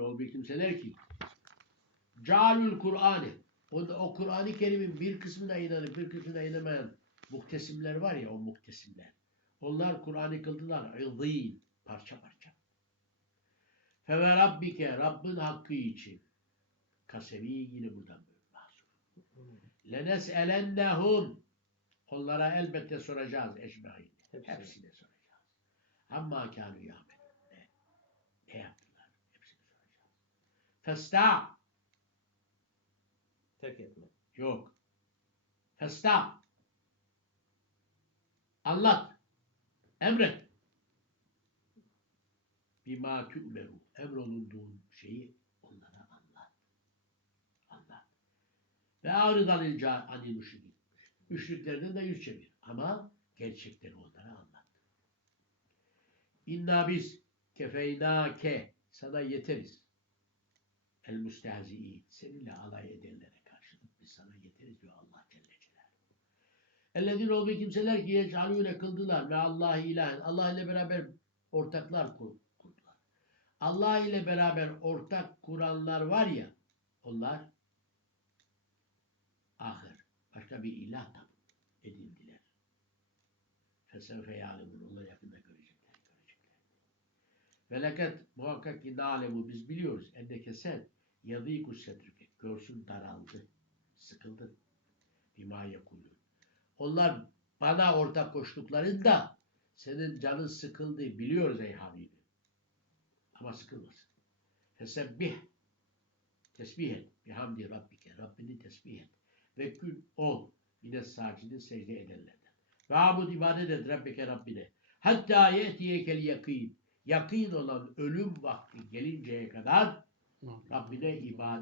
Ellezine ol bir kimseler ki Calül Kur'an'ı o, o Kur'an-ı Kerim'in bir kısmına inanıp bir kısmına inanmayan muhtesimler var ya o muhtesimler. Onlar Kur'an'ı kıldılar. İzîn. Parça parça. Feve Rabbike Rabbin hakkı için kasevi yine buradan böyle mahsur. Lenes elennehum onlara elbette soracağız eşmehin. Hepsine. Soracağız. Amma kânû yâmelûn. Ne? Ne yaptılar? Festa Tek etme. yok. Festa anlat. Emret. Bima tü'meru. Emrolunduğun şeyi onlara anlat. Anlat. Ve ağrıdan ilca anil müşrikin. Müşriklerden de yüz çevir. Ama gerçekleri onlara anlat. İnna biz kefeynâke sana yeteriz. El müstehzi'in. Seninle alay edenlere karşılık biz sana yeteriz diyor Allah Celle Celaluhu. Ellezine o kimseler ki yecalûne kıldılar ve Allah ilahen. Allah ile beraber ortaklar kur- kurdular. Allah ile beraber ortak kuranlar var ya onlar ahir. Başka bir ilah da edindiler. Fesevfe yâlemun. Onlar yakında görecekler. Görecekler. Ve leket muhakkak ki nâlemu biz biliyoruz. Enneke sen yadîku sedrüke. Görsün daraldı. Sıkıldı. Bima yekulun. Onlar bana ortak koştuklarında senin canın sıkıldı. Biliyoruz ey Habibim. Ama sıkılmasın. Fesebbih. Tesbih et. Bihamdi Rabbike. Rabbini tesbih et. Ve kül ol. Yine sacidin secde edenlerden. Ve abud ibadet et Rabbike Rabbine. Hatta yetiyekel yakîn. Yakîn olan ölüm vakti gelinceye kadar Rabbine ibadet